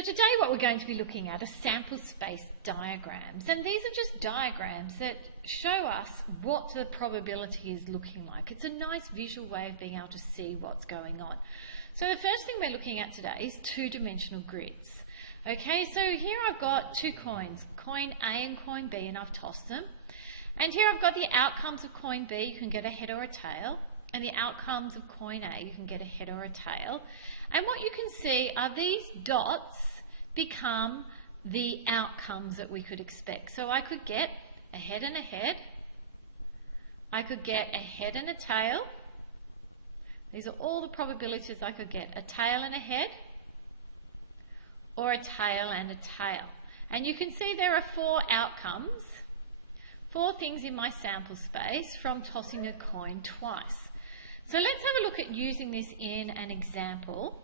So today what we're going to be looking at are sample space diagrams, and these are just diagrams that show us what the probability is looking like. It's a nice visual way of being able to see what's going on. So the first thing we're looking at today is two-dimensional grids. Okay, so here I've got two coins, coin A and coin B, and I've tossed them. And here I've got the outcomes of coin B, you can get a head or a tail, and the outcomes of coin A, you can get a head or a tail. And what you can see are these dots become the outcomes that we could expect. So I could get a head and a head, I could get a head and a tail. These are all the probabilities I could get, a tail and a head, or a tail and a tail. And you can see there are four outcomes, four things in my sample space from tossing a coin twice. So let's have a look at using this in an example.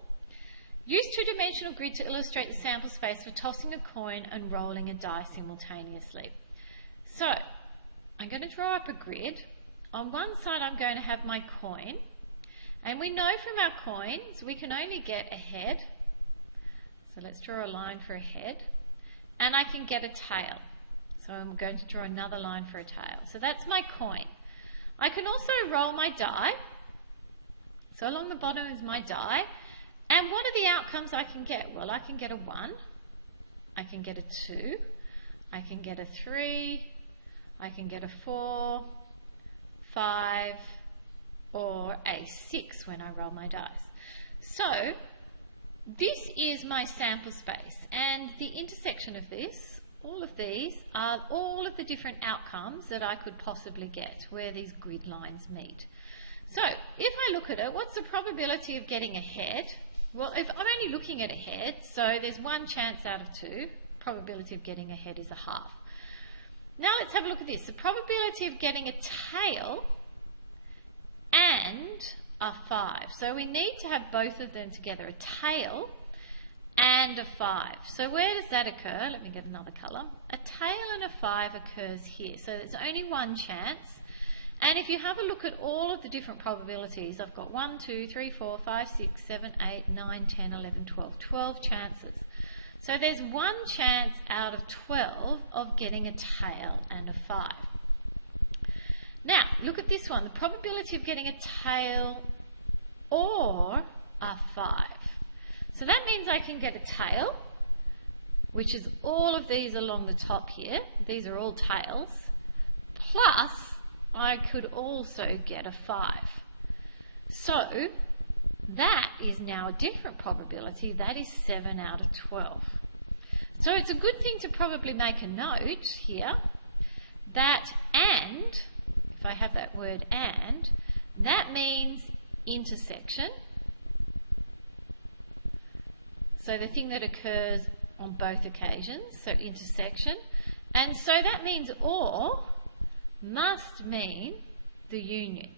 Use two-dimensional grid to illustrate the sample space for tossing a coin and rolling a die simultaneously. So I'm going to draw up a grid. On one side I'm going to have my coin, and we know from our coins we can only get a head. So let's draw a line for a head, and I can get a tail. So I'm going to draw another line for a tail. So that's my coin. I can also roll my die. So along the bottom is my die. And what are the outcomes I can get? Well, I can get a 1, I can get a 2, I can get a 3, I can get a 4, 5, or a 6 when I roll my dice. So this is my sample space, and the intersection of this, all of these, are all of the different outcomes that I could possibly get where these grid lines meet. So if I look at it, what's the probability of getting a head? Well, if I'm only looking at a head, so there's one chance out of 2, probability of getting a head is a half. Now let's have a look at this. The probability of getting a tail and a 5. So we need to have both of them together, a tail and a 5. So where does that occur? Let me get another colour. A tail and a 5 occurs here. So there's only one chance. And if you have a look at all of the different probabilities, I've got 1, 2, 3, 4, 5, 6, 7, 8, 9, 10, 11, 12. 12 chances. So there's one chance out of 12 of getting a tail and a 5. Now, look at this one. The probability of getting a tail or a 5. So that means I can get a tail, which is all of these along the top here. These are all tails. Plus, I could also get a 5. So that is now a different probability. That is 7 out of 12. So it's a good thing to probably make a note here that and, if I have that word and, that means intersection. So the thing that occurs on both occasions, so intersection. And so that means or must mean the union.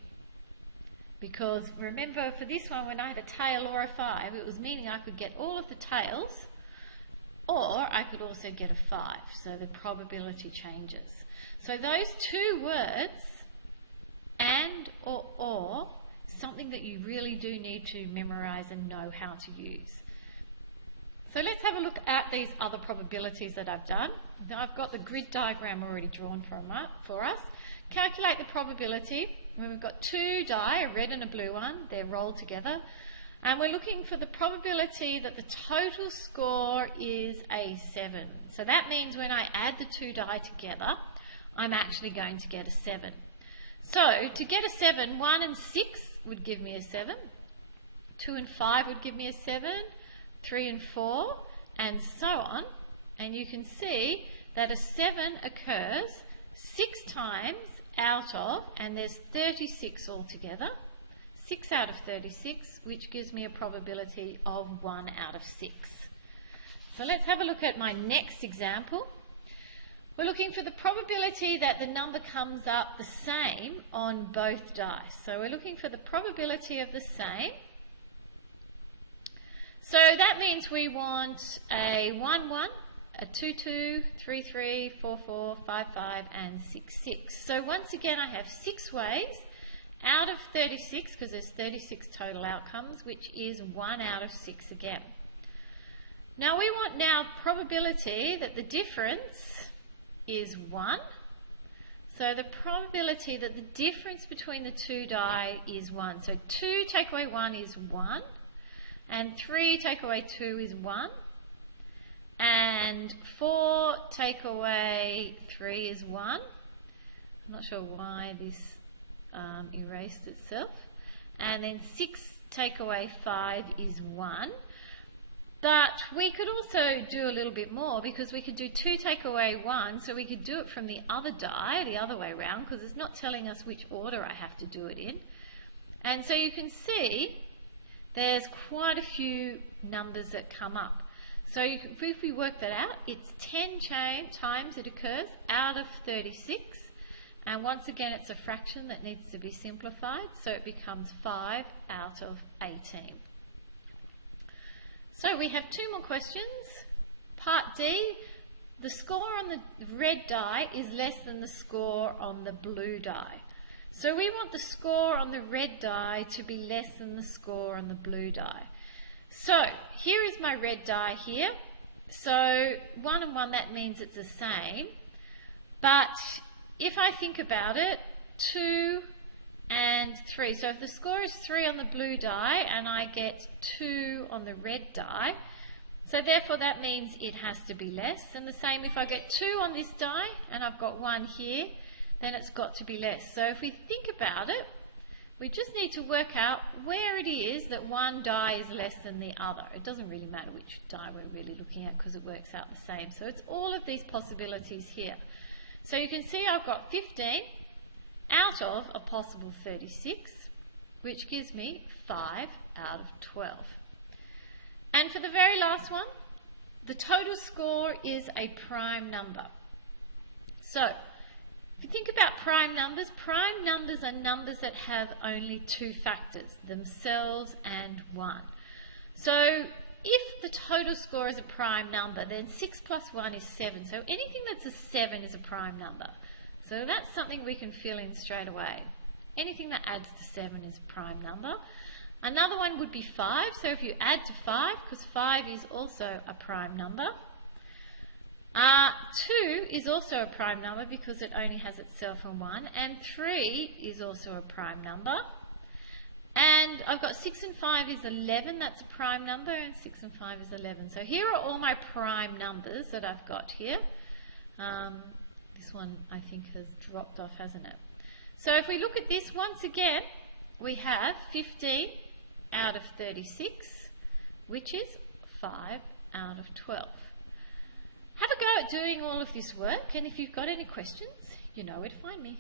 Because remember, for this one, when I had a tail or a 5, it was meaning I could get all of the tails, or I could also get a 5. So the probability changes. So those two words, and or, something that you really do need to memorise and know how to use. So let's have a look at these other probabilities that I've done. I've got the grid diagram already drawn for us. Calculate the probability when we've got two die, a red and a blue one, they're rolled together. And we're looking for the probability that the total score is a 7. So that means when I add the two die together, I'm actually going to get a 7. So to get a 7, 1 and 6 would give me a 7. 2 and 5 would give me a 7. 3 and 4, and so on. And you can see that a 7 occurs 6 times out of, and there's 36 altogether, 6 out of 36, which gives me a probability of 1 out of 6. So let's have a look at my next example. We're looking for the probability that the number comes up the same on both dice. So we're looking for the probability of the same. So that means we want a 1, 1, a 2, 2, 3, 3, 4, 4, 5, 5, and 6, 6. So once again, I have 6 ways out of 36, because there's 36 total outcomes, which is 1 out of 6 again. Now we want now probability that the difference is 1. So the probability that the difference between the two die is 1. So 2 take away 1 is 1. And 3 take away 2 is 1. And 4 take away 3 is 1. I'm not sure why this erased itself. And then 6 take away 5 is 1. But we could also do a little bit more, because we could do 2 take away 1, so we could do it from the other die, the other way around, because it's not telling us which order I have to do it in. And so you can see there's quite a few numbers that come up. So if we work that out, it's 10 times it occurs out of 36. And once again, it's a fraction that needs to be simplified, so it becomes 5 out of 18. So we have 2 more questions. Part D, the score on the red die is less than the score on the blue die. So we want the score on the red die to be less than the score on the blue die. So here is my red die here. So 1 and 1, that means it's the same. But if I think about it, 2 and 3. So if the score is 3 on the blue die and I get 2 on the red die, so therefore that means it has to be less. And the same if I get 2 on this die and I've got 1 here, then it's got to be less. So if we think about it, we just need to work out where it is that one die is less than the other. It doesn't really matter which die we're really looking at, because it works out the same. So it's all of these possibilities here. So you can see I've got 15 out of a possible 36, which gives me 5 out of 12. And for the very last one, the total score is a prime number. So if you think about prime numbers are numbers that have only 2 factors, themselves and 1. So if the total score is a prime number, then 6 plus 1 is 7. So anything that's a 7 is a prime number. So that's something we can fill in straight away. Anything that adds to 7 is a prime number. Another one would be 5. So if you add to 5, because 5 is also a prime number. 2 is also a prime number because it only has itself and 1. And 3 is also a prime number. And I've got 6 and 5 is 11, that's a prime number, and 6 and 5 is 11. So here are all my prime numbers that I've got here. This one I think has dropped off, hasn't it? So if we look at this once again, we have 15 out of 36, which is 5 out of 12. Have a go at doing all of this work, and if you've got any questions, you know where to find me.